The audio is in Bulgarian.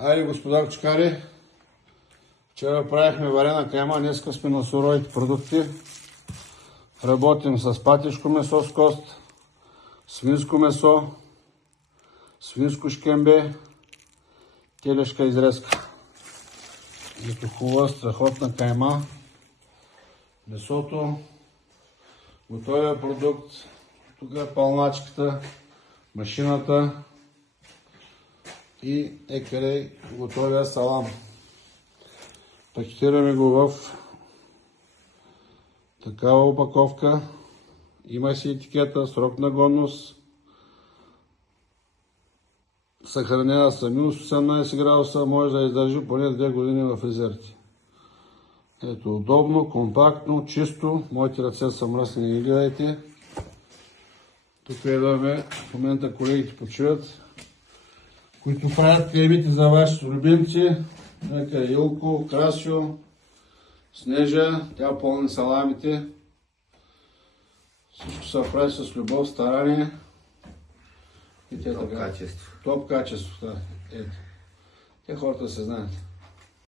Айде, господа кочкари, вчера правихме варена кайма, днеска сме на суровите продукти. Работим с патешко месо с кост, свинско месо, свинско шкембе, телешка изрезка. Ето хубава, страхотна кайма. Месото, готовия продукт, тук е палначката, машината и къде готовия салам. Пакетираме го в такава опаковка. Има си етикета, срок на годност. Съхранена с минус 18 градуса, може да издържи поне 2 години в резервите. Ето, удобно, компактно, чисто. Моите ръце са мръсни, не гледайте. Тук идваме, в момента колегите почиват, които правят каймите за вашите любимци. Нека Илко, Красио, Снежа, тя пълни саламите. Всичко се прави с любов, старание. И те Топ качество. Топ качество, да. Ето. Те хората се знаят.